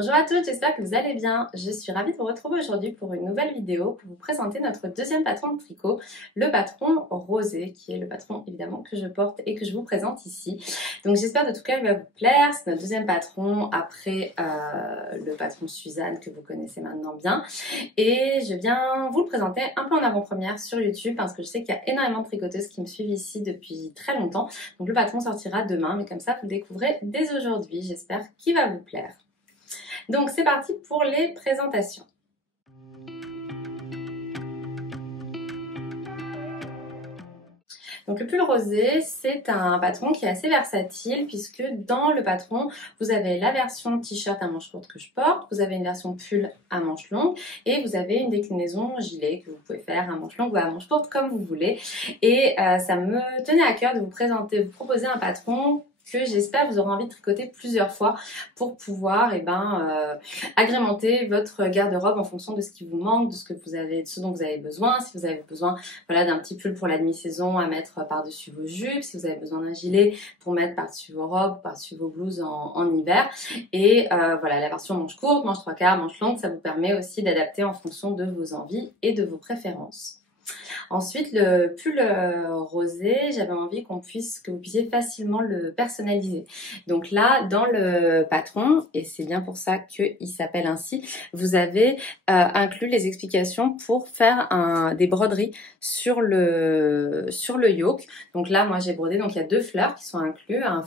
Bonjour à tous, j'espère que vous allez bien. Je suis ravie de vous retrouver aujourd'hui pour une nouvelle vidéo pour vous présenter notre deuxième patron de tricot, le patron rosé, qui est le patron évidemment que je porte et que je vous présente ici. Donc j'espère de tout cœur qu'il va vous plaire. C'est notre deuxième patron après le patron Suzanne que vous connaissez maintenant bien. Et je viens vous le présenter un peu en avant-première sur YouTube parce que je sais qu'il y a énormément de tricoteuses qui me suivent ici depuis très longtemps. Donc le patron sortira demain, mais comme ça vous le découvrez dès aujourd'hui. J'espère qu'il va vous plaire. Donc c'est parti pour les présentations. Donc le pull rosé, c'est un patron qui est assez versatile puisque dans le patron, vous avez la version t-shirt à manches courtes que je porte, vous avez une version pull à manches longues et vous avez une déclinaison gilet que vous pouvez faire à manches longues ou à manches courtes comme vous voulez. Et ça me tenait à cœur de vous proposer un patron que j'espère vous aurez envie de tricoter plusieurs fois pour pouvoir agrémenter votre garde-robe en fonction de ce qui vous manque, de ce dont vous avez besoin. Si vous avez besoin d'un petit pull pour la demi-saison à mettre par-dessus vos jupes, si vous avez besoin d'un gilet pour mettre par-dessus vos robes, par-dessus vos blouses en hiver. Et la version manche courte, manche 3/4, manche longue, ça vous permet aussi d'adapter en fonction de vos envies et de vos préférences. Ensuite, le pull rosé, j'avais envie que vous puissiez facilement le personnaliser. Donc là, dans le patron, et c'est bien pour ça qu'il s'appelle ainsi, vous avez inclus les explications pour faire des broderies sur le yoke. Donc là, moi j'ai brodé, donc il y a 2 fleurs qui sont inclus, un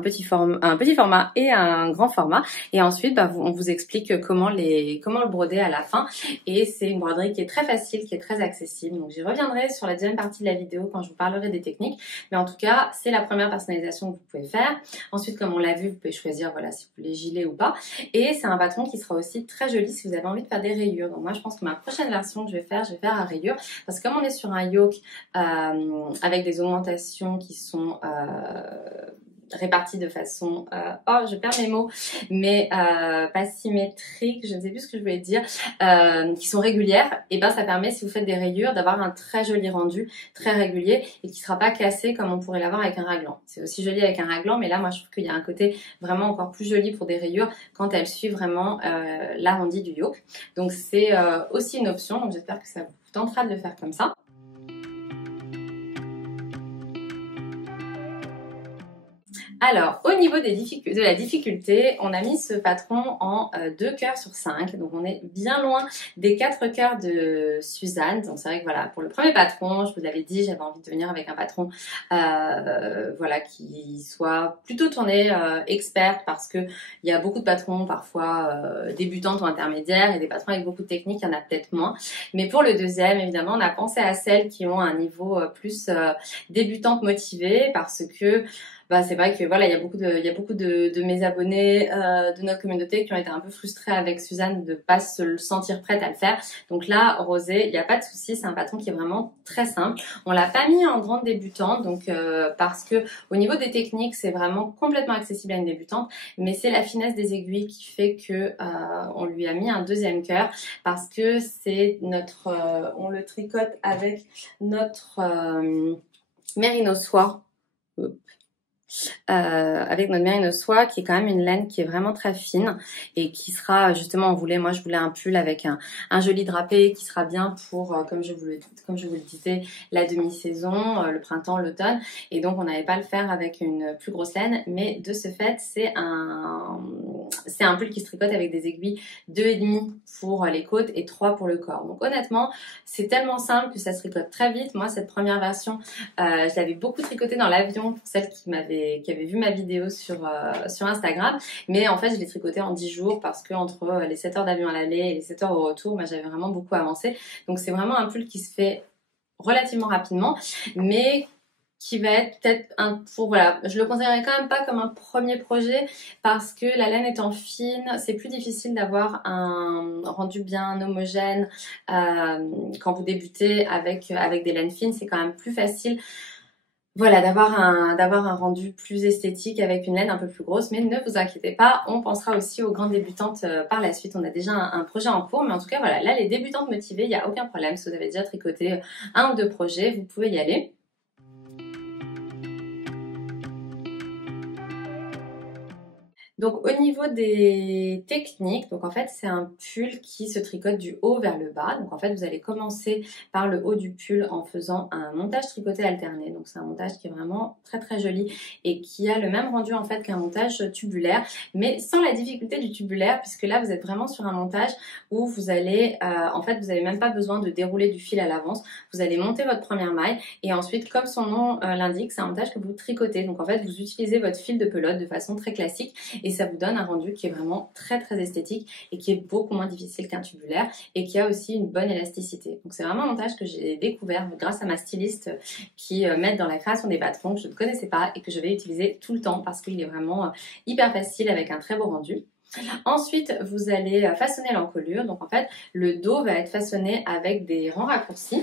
petit format et un grand format. Et ensuite, on vous explique comment le broder à la fin. Et c'est une broderie qui est très facile, qui est très accessible. Donc j'y reviendrai sur la deuxième partie de la vidéo quand je vous parlerai des techniques. Mais en tout cas, c'est la première personnalisation que vous pouvez faire. Ensuite, comme on l'a vu, vous pouvez choisir si vous voulez gilet ou pas. Et c'est un patron qui sera aussi très joli si vous avez envie de faire des rayures. Donc moi, je pense que ma prochaine version que je vais faire à rayures. Parce que comme on est sur un yoke avec des augmentations qui sont réparties de façon, je perds mes mots, mais pas symétriques, je ne sais plus ce que je voulais dire, qui sont régulières, et ça permet, si vous faites des rayures, d'avoir un très joli rendu, très régulier, et qui ne sera pas cassé comme on pourrait l'avoir avec un raglan. C'est aussi joli avec un raglan, mais là, moi, je trouve qu'il y a un côté vraiment encore plus joli pour des rayures quand elles suivent vraiment l'arrondi du yoke. Donc c'est aussi une option, donc j'espère que ça vous tentera de le faire comme ça. Alors, au niveau de la difficulté, on a mis ce patron en 2 cœurs sur 5. Donc, on est bien loin des 4 cœurs de Suzanne. Donc, c'est vrai que pour le premier patron, je vous l'avais dit, j'avais envie de venir avec un patron qui soit plutôt tourné expert parce que il y a beaucoup de patrons parfois débutantes ou intermédiaires et des patrons avec beaucoup de techniques, il y en a peut-être moins. Mais pour le deuxième, évidemment, on a pensé à celles qui ont un niveau plus débutante motivée parce que c'est vrai que il y a beaucoup de mes abonnés de notre communauté qui ont été un peu frustrés avec Suzanne de pas se sentir prête à le faire. Donc là, rosé, il n'y a pas de souci, c'est un patron qui est vraiment très simple. On l'a pas mis en grande débutante, donc parce que au niveau des techniques, c'est vraiment complètement accessible à une débutante, mais c'est la finesse des aiguilles qui fait que on lui a mis un deuxième cœur parce que c'est on le tricote avec notre Merino soie. Avec notre Merino soie qui est quand même une laine qui est vraiment très fine et qui sera justement, moi je voulais un pull avec un joli drapé qui sera bien pour, comme je vous le disais, la demi-saison, le printemps, l'automne, et donc on n'avait pas le faire avec une plus grosse laine, mais de ce fait c'est un pull qui se tricote avec des aiguilles 2,5 pour les côtes et 3 pour le corps. Donc honnêtement c'est tellement simple que ça se tricote très vite. Moi cette première version je l'avais beaucoup tricotée dans l'avion pour celles qui avaient vu ma vidéo sur Instagram, mais en fait je l'ai tricoté en 10 jours parce que entre les 7 heures d'avion à l'aller et les 7 heures au retour, j'avais vraiment beaucoup avancé. Donc c'est vraiment un pull qui se fait relativement rapidement, mais qui va être peut-être je le considérerais quand même pas comme un premier projet parce que la laine étant fine, c'est plus difficile d'avoir un rendu bien homogène quand vous débutez avec des laines fines. C'est quand même plus facile d'avoir un rendu plus esthétique avec une laine un peu plus grosse, mais ne vous inquiétez pas, on pensera aussi aux grandes débutantes par la suite. On a déjà un projet en cours, mais en tout cas là les débutantes motivées, il n'y a aucun problème. Si vous avez déjà tricoté 1 ou 2 projets, vous pouvez y aller. Donc au niveau des techniques, donc en fait c'est un pull qui se tricote du haut vers le bas. Donc en fait vous allez commencer par le haut du pull en faisant un montage tricoté alterné. Donc c'est un montage qui est vraiment très très joli et qui a le même rendu en fait qu'un montage tubulaire, mais sans la difficulté du tubulaire, puisque là vous êtes vraiment sur un montage où vous allez, en fait vous n'avez même pas besoin de dérouler du fil à l'avance. Vous allez monter votre première maille et ensuite, comme son nom l'indique, c'est un montage que vous tricotez. Donc en fait vous utilisez votre fil de pelote de façon très classique et ça vous donne un rendu qui est vraiment très très esthétique et qui est beaucoup moins difficile qu'un tubulaire et qui a aussi une bonne élasticité. Donc c'est vraiment un montage que j'ai découvert grâce à ma styliste qui m'aide dans la création des patrons que je ne connaissais pas et que je vais utiliser tout le temps parce qu'il est vraiment hyper facile avec un très beau rendu. Ensuite, vous allez façonner l'encolure. Donc en fait, le dos va être façonné avec des rangs raccourcis.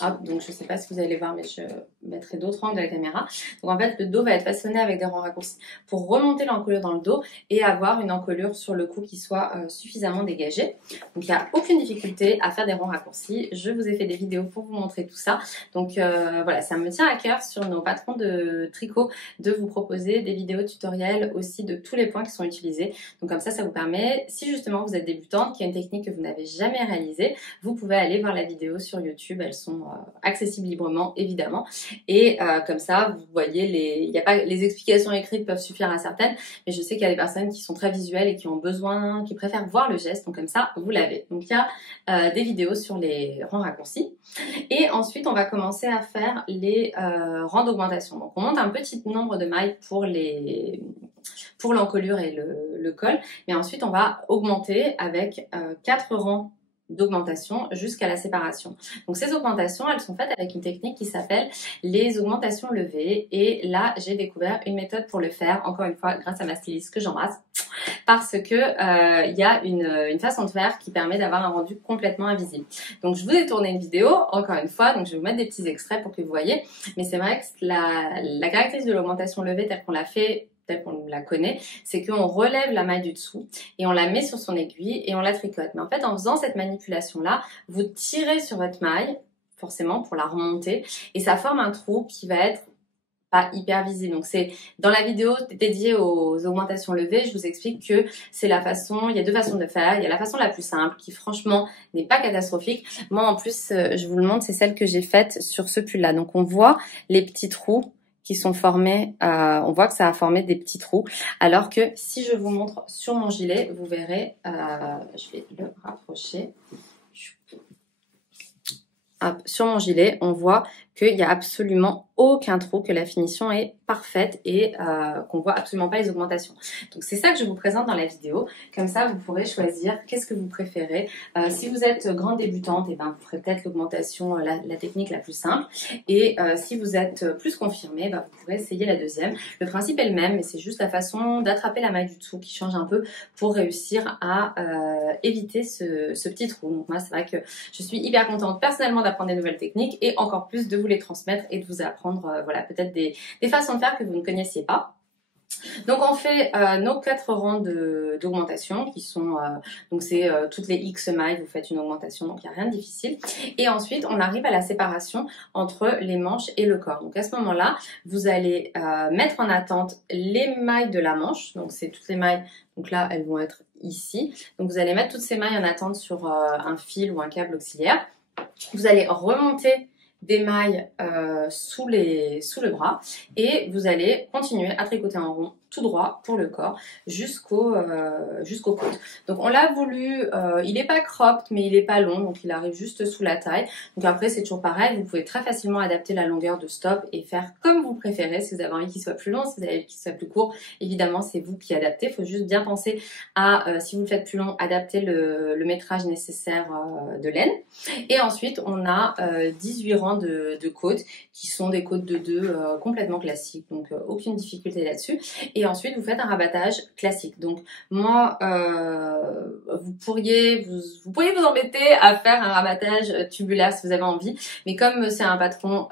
Hop, donc je ne sais pas si vous allez voir, mais je mettrai d'autres angles de la caméra. Donc en fait, le dos va être façonné avec des rangs raccourcis pour remonter l'encolure dans le dos et avoir une encolure sur le cou qui soit suffisamment dégagée. Donc il n'y a aucune difficulté à faire des rangs raccourcis. Je vous ai fait des vidéos pour vous montrer tout ça. Donc voilà, ça me tient à cœur sur nos patrons de tricot de vous proposer des vidéos tutoriels aussi de tous les points qui sont utilisés. Donc comme ça vous permet, si justement vous êtes débutante, qu'il y a une technique que vous n'avez jamais réalisée, vous pouvez aller voir la vidéo sur YouTube. Elles sont accessible librement évidemment et comme ça vous voyez il y a pas les explications écrites peuvent suffire à certaines, mais je sais qu'il y a des personnes qui sont très visuelles et qui ont besoin, qui préfèrent voir le geste, donc comme ça vous l'avez. Donc il y a des vidéos sur les rangs raccourcis et ensuite on va commencer à faire les rangs d'augmentation. Donc on monte un petit nombre de mailles pour l'encolure et le col, mais ensuite on va augmenter avec 4 rangs d'augmentation jusqu'à la séparation. Donc ces augmentations, elles sont faites avec une technique qui s'appelle les augmentations levées et là j'ai découvert une méthode pour le faire, encore une fois grâce à ma styliste que j'embrasse, parce que il y a une façon de faire qui permet d'avoir un rendu complètement invisible. Donc je vous ai tourné une vidéo, encore une fois, donc je vais vous mettre des petits extraits pour que vous voyez, mais c'est vrai que la caractéristique de l'augmentation levée telle qu'on l'a fait, telle qu'on la connaît, c'est qu'on relève la maille du dessous et on la met sur son aiguille et on la tricote. Mais en fait, en faisant cette manipulation-là, vous tirez sur votre maille, forcément, pour la remonter, et ça forme un trou qui va être pas hyper visible. Donc c'est dans la vidéo dédiée aux augmentations levées, je vous explique que c'est la façon, il y a 2 façons de faire. Il y a la façon la plus simple qui franchement n'est pas catastrophique. Moi en plus, je vous le montre, c'est celle que j'ai faite sur ce pull-là. Donc on voit les petits trous qui sont formés, on voit que ça a formé des petits trous, alors que si je vous montre sur mon gilet, vous verrez, je vais le rapprocher. Hop, sur mon gilet, on voit qu'il n'y a absolument aucun trou, que la finition est parfaite et qu'on voit absolument pas les augmentations. Donc c'est ça que je vous présente dans la vidéo. Comme ça, vous pourrez choisir qu'est-ce que vous préférez. Si vous êtes grande débutante, et ben vous ferez peut-être l'augmentation, la technique la plus simple. Et si vous êtes plus confirmé, ben, vous pourrez essayer la deuxième. Le principe est le même, mais c'est juste la façon d'attraper la maille du dessous qui change un peu pour réussir à éviter ce petit trou. Donc moi, c'est vrai que je suis hyper contente personnellement d'apprendre des nouvelles techniques et encore plus de vous les transmettre et de vous apprendre voilà, peut-être des façons de faire que vous ne connaissiez pas. Donc on fait nos 4 rangs d'augmentation qui sont, donc c'est toutes les X mailles, vous faites une augmentation, donc il n'y a rien de difficile. Et ensuite on arrive à la séparation entre les manches et le corps. Donc à ce moment-là, vous allez mettre en attente les mailles de la manche, donc c'est toutes les mailles, donc là elles vont être ici. Donc vous allez mettre toutes ces mailles en attente sur un fil ou un câble auxiliaire. Vous allez remonter des mailles sous le bras et vous allez continuer à tricoter en rond tout droit pour le corps jusqu'aux côtes. Donc on l'a voulu, il n'est pas cropped mais il n'est pas long, donc il arrive juste sous la taille. Donc après c'est toujours pareil, vous pouvez très facilement adapter la longueur de stop et faire comme vous préférez. Si vous avez envie qu'il soit plus long, si vous avez envie qu'il soit plus court, évidemment c'est vous qui adaptez. Il faut juste bien penser à, si vous le faites plus long, adapter le métrage nécessaire de laine. Et ensuite on a 18 rangs de côtes qui sont des côtes de 2 complètement classiques, donc aucune difficulté là-dessus. Et ensuite vous faites un rabattage classique. Donc moi vous pourriez vous embêter à faire un rabattage tubulaire si vous avez envie, mais comme c'est un patron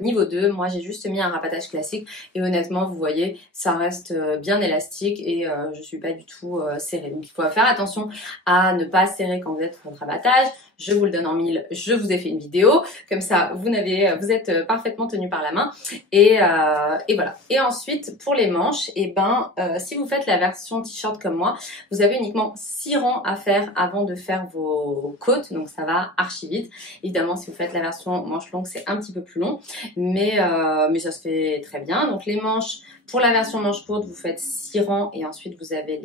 niveau 2, moi j'ai juste mis un rabattage classique et honnêtement vous voyez ça reste bien élastique et je suis pas du tout serrée. Donc il faut faire attention à ne pas serrer quand vous êtes votre rabattage. je vous le donne en 1000, je vous ai fait une vidéo, comme ça vous êtes parfaitement tenu par la main et voilà. Et ensuite pour les manches, si vous faites la version t-shirt comme moi, vous avez uniquement 6 rangs à faire avant de faire vos côtes, donc ça va archi vite. Évidemment si vous faites la version manche longue c'est un petit peu plus long, mais ça se fait très bien. Donc les manches, pour la version manche courte vous faites 6 rangs et ensuite vous avez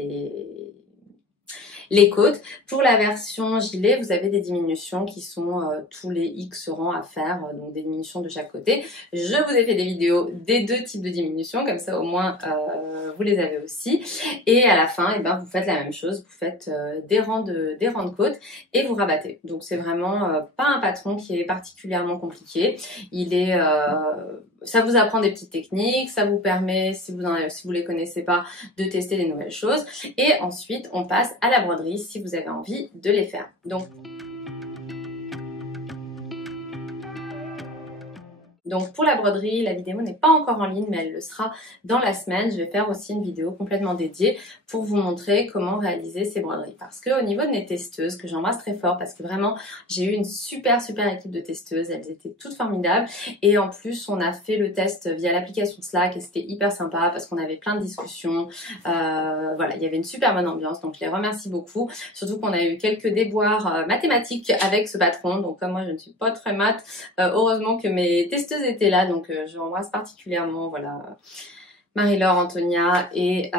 les côtes. Pour la version gilet, vous avez des diminutions qui sont tous les X rangs à faire, donc des diminutions de chaque côté. Je vous ai fait des vidéos des 2 types de diminutions, comme ça au moins vous les avez aussi. Et à la fin, vous faites la même chose, vous faites des rangs de côtes et vous rabattez. Donc c'est vraiment pas un patron qui est particulièrement compliqué. Ça vous apprend des petites techniques, ça vous permet, si vous les connaissez pas, de tester des nouvelles choses. Et ensuite, on passe à la broderie si vous avez envie de les faire. Donc pour la broderie, la vidéo n'est pas encore en ligne, mais elle le sera dans la semaine. Je vais faire aussi une vidéo complètement dédiée pour vous montrer comment réaliser ces broderies. Parce qu'au niveau de mes testeuses, que j'embrasse très fort, parce que vraiment j'ai eu une super équipe de testeuses, elles étaient toutes formidables. Et en plus, on a fait le test via l'application Slack et c'était hyper sympa parce qu'on avait plein de discussions. Voilà, il y avait une super bonne ambiance, donc je les remercie beaucoup. Surtout qu'on a eu quelques déboires mathématiques avec ce patron. Donc comme moi je ne suis pas très maths, heureusement que mes testeuses étaient là, donc je l'embrasse particulièrement, voilà, Marie-Laure, Antonia et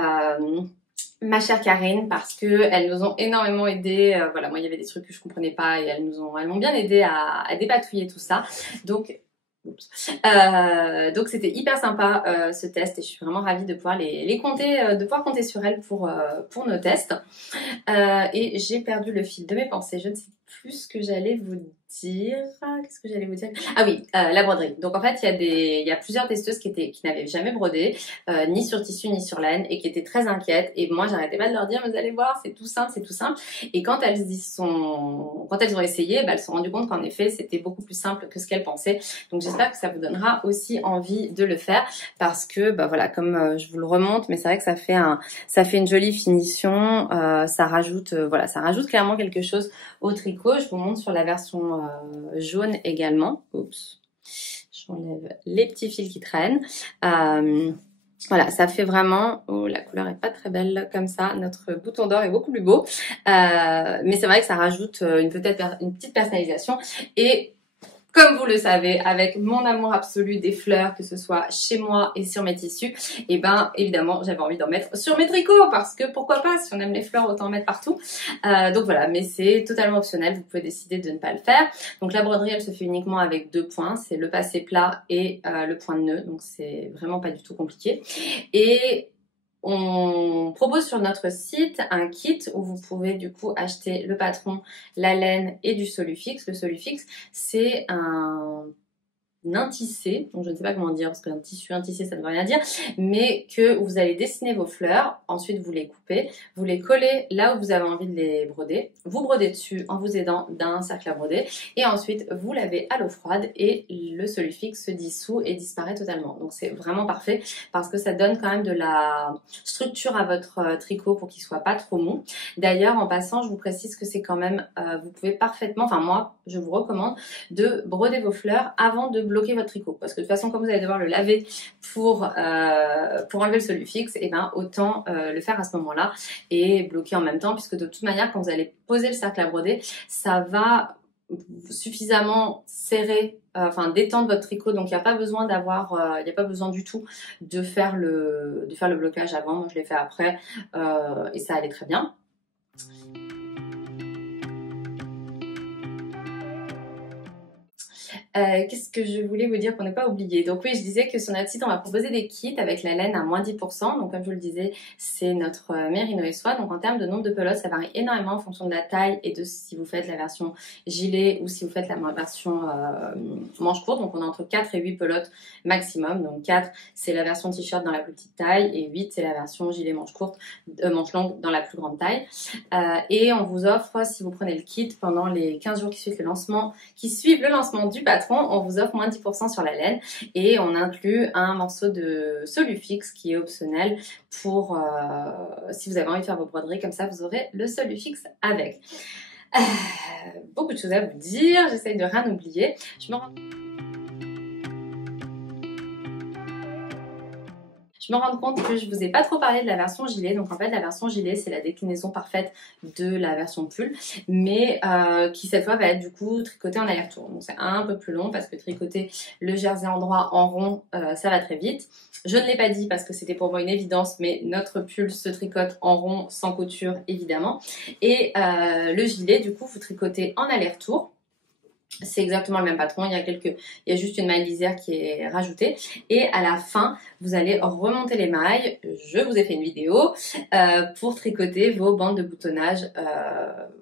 ma chère Karine, parce que elles nous ont énormément aidé. Voilà, moi il y avait des trucs que je comprenais pas et elles m'ont bien aidé à dépatouiller tout ça. Donc c'était hyper sympa ce test et je suis vraiment ravie de pouvoir les compter, de pouvoir compter sur elles pour nos tests. Et j'ai perdu le fil de mes pensées, je ne sais plus ce que j'allais vous dire. Qu'est-ce que j'allais vous dire? Ah oui, la broderie. Donc en fait, il y a plusieurs testeuses qui n'avaient jamais brodé, ni sur tissu ni sur laine, et qui étaient très inquiètes. Et moi, j'arrêtais pas de leur dire, mais vous allez voir, c'est tout simple, c'est tout simple. Et quand elles ont essayé, elles se sont rendues compte qu'en effet, c'était beaucoup plus simple que ce qu'elles pensaient. Donc j'espère que ça vous donnera aussi envie de le faire, parce que voilà, comme je vous le remonte, mais c'est vrai que ça fait une jolie finition. Ça rajoute clairement quelque chose au tricot. Je vous montre sur la version jaune également. Oups, j'enlève les petits fils qui traînent. Voilà, ça fait vraiment... Oh, la couleur est pas très belle comme ça. Notre bouton d'or est beaucoup plus beau. Mais c'est vrai que ça rajoute une petite personnalisation. Et comme vous le savez, avec mon amour absolu des fleurs, que ce soit chez moi et sur mes tissus, évidemment, j'avais envie d'en mettre sur mes tricots, parce que pourquoi pas, si on aime les fleurs, autant en mettre partout. Donc voilà, mais c'est totalement optionnel, vous pouvez décider de ne pas le faire. Donc la broderie, elle se fait uniquement avec 2 points, c'est le passé plat et le point de nœud, donc c'est vraiment pas du tout compliqué. Et on propose sur notre site un kit où vous pouvez du coup acheter le patron, la laine et du Solufix. Le Solufix, c'est un tissé, donc je ne sais pas comment dire parce qu'un tissu, un tissé ça ne veut rien dire, mais que vous allez dessiner vos fleurs, ensuite vous les coupez, vous les collez là où vous avez envie de les broder, vous brodez dessus en vous aidant d'un cercle à broder et ensuite vous lavez à l'eau froide et le Solufix se dissout et disparaît totalement. Donc c'est vraiment parfait parce que ça donne quand même de la structure à votre tricot pour qu'il soit pas trop mou. D'ailleurs en passant je vous précise que c'est quand même, vous pouvez parfaitement, enfin moi je vous recommande de broder vos fleurs avant de bloquer votre tricot, parce que de toute façon comme vous allez devoir le laver pour enlever le Solufix, autant le faire à ce moment là et bloquer en même temps, puisque de toute manière quand vous allez poser le cercle à broder, ça va suffisamment serrer, détendre votre tricot, donc il n'y a pas besoin du tout de faire le blocage avant. Moi je l'ai fait après et ça allait très bien. Qu'est-ce que je voulais vous dire pour ne pas oublier? Donc oui, je disais que sur notre site, on va proposer des kits avec la laine à moins 10%. Donc comme je vous le disais, c'est notre Merino et soie. Donc en termes de nombre de pelotes, ça varie énormément en fonction de la taille et de si vous faites la version gilet ou si vous faites la version manche courte. Donc on a entre 4 et 8 pelotes maximum. Donc 4, c'est la version t-shirt dans la plus petite taille et 8, c'est la version gilet manche courte, manche longue dans la plus grande taille. Et on vous offre, si vous prenez le kit pendant les 15 jours qui suivent le lancement du patron, on vous offre moins 10% sur la laine et on inclut un morceau de Solufix qui est optionnel pour si vous avez envie de faire vos broderies, comme ça vous aurez le Solufix avec. Beaucoup de choses à vous dire, j'essaye de rien oublier. Je me rends compte que je vous ai pas trop parlé de la version gilet. Donc en fait la version gilet c'est la déclinaison parfaite de la version pull, mais qui cette fois va être du coup tricotée en aller-retour. Donc c'est un peu plus long parce que tricoter le jersey endroit en rond ça va très vite. Je ne l'ai pas dit parce que c'était pour moi une évidence, mais notre pull se tricote en rond sans couture évidemment. Et le gilet du coup vous tricotez en aller-retour. C'est exactement le même patron, il y a juste une maille lisière qui est rajoutée. Et à la fin, vous allez remonter les mailles. Je vous ai fait une vidéo pour tricoter vos bandes de boutonnage.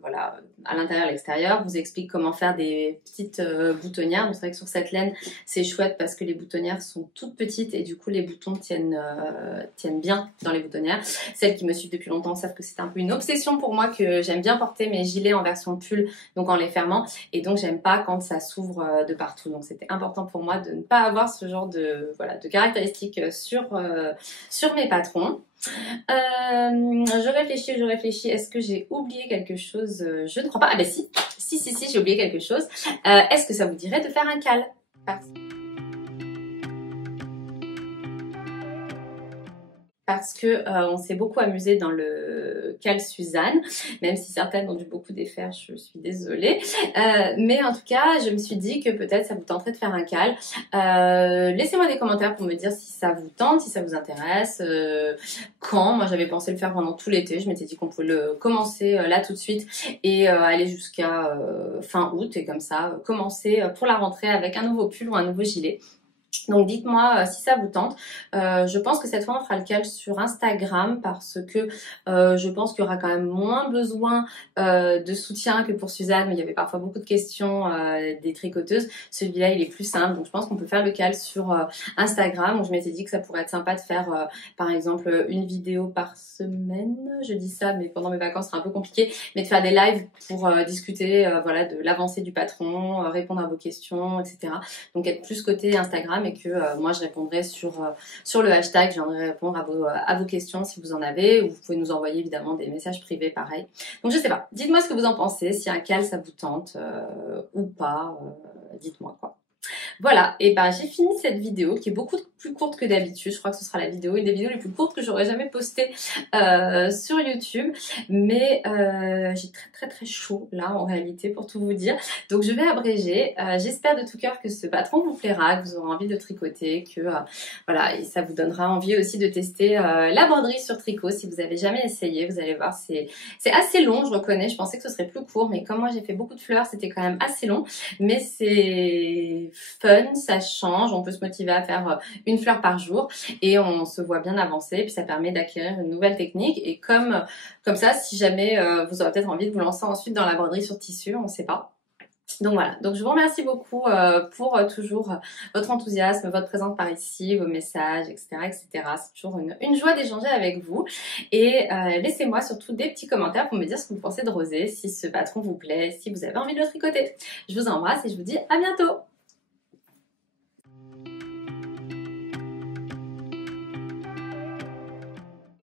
Voilà, à l'intérieur et à l'extérieur. Je vous explique comment faire des petites boutonnières. Donc c'est vrai que sur cette laine, c'est chouette parce que les boutonnières sont toutes petites et du coup les boutons tiennent bien dans les boutonnières. Celles qui me suivent depuis longtemps savent que c'est un peu une obsession pour moi, que j'aime bien porter mes gilets en version pull, donc en les fermant. Et donc j'aime pas quand ça s'ouvre de partout. Donc c'était important pour moi de ne pas avoir ce genre de, voilà, de caractéristiques sur mes patrons. Je réfléchis. Est-ce que j'ai oublié quelque chose? Je ne crois pas. Ah ben si, j'ai oublié quelque chose. Est-ce que ça vous dirait de faire un cal? Parce que on s'est beaucoup amusé dans le cal Suzanne, même si certaines ont dû beaucoup défaire, je suis désolée. Mais en tout cas, je me suis dit que peut-être ça vous tenterait de faire un cal. Laissez-moi des commentaires pour me dire si ça vous tente, si ça vous intéresse. Quand? Moi, j'avais pensé le faire pendant tout l'été. Je m'étais dit qu'on pouvait le commencer là tout de suite et aller jusqu'à fin août et comme ça, commencer pour la rentrée avec un nouveau pull ou un nouveau gilet. Donc dites-moi si ça vous tente. Je pense que cette fois on fera le cal sur Instagram parce que je pense qu'il y aura quand même moins besoin de soutien que pour Suzanne, mais il y avait parfois beaucoup de questions des tricoteuses. Celui-là il est plus simple, donc je pense qu'on peut faire le cal sur Instagram. Donc je m'étais dit que ça pourrait être sympa de faire par exemple une vidéo par semaine. Je dis ça, mais pendant mes vacances ce sera un peu compliqué, mais de faire des lives pour discuter voilà, de l'avancée du patron, répondre à vos questions, etc. Donc être plus côté Instagram et que moi je répondrai sur le hashtag, je viendrai répondre à vos questions si vous en avez, ou vous pouvez nous envoyer évidemment des messages privés pareil. Donc je sais pas, dites-moi ce que vous en pensez, si un cal ça vous tente ou pas, dites-moi quoi. Voilà, et ben j'ai fini cette vidéo qui est beaucoup plus courte que d'habitude. Je crois que ce sera une des vidéos les plus courtes que j'aurais jamais postées sur YouTube. Mais j'ai très chaud là en réalité pour tout vous dire. Donc je vais abréger. J'espère de tout cœur que ce patron vous plaira, que vous aurez envie de tricoter, que voilà, et ça vous donnera envie aussi de tester la broderie sur tricot si vous avez jamais essayé. Vous allez voir, c'est assez long, je reconnais. Je pensais que ce serait plus court, mais comme moi j'ai fait beaucoup de fleurs, c'était quand même assez long. Mais c'est fun, ça change, on peut se motiver à faire une fleur par jour et on se voit bien avancer, puis ça permet d'acquérir une nouvelle technique et comme ça, si jamais vous aurez peut-être envie de vous lancer ensuite dans la broderie sur tissu, on ne sait pas. Donc voilà, donc je vous remercie beaucoup pour toujours votre enthousiasme, votre présence par ici, vos messages, etc. C'est toujours une joie d'échanger avec vous. Et laissez-moi surtout des petits commentaires pour me dire ce que vous pensez de Rosé, si ce patron vous plaît, si vous avez envie de le tricoter. Je vous embrasse et je vous dis à bientôt.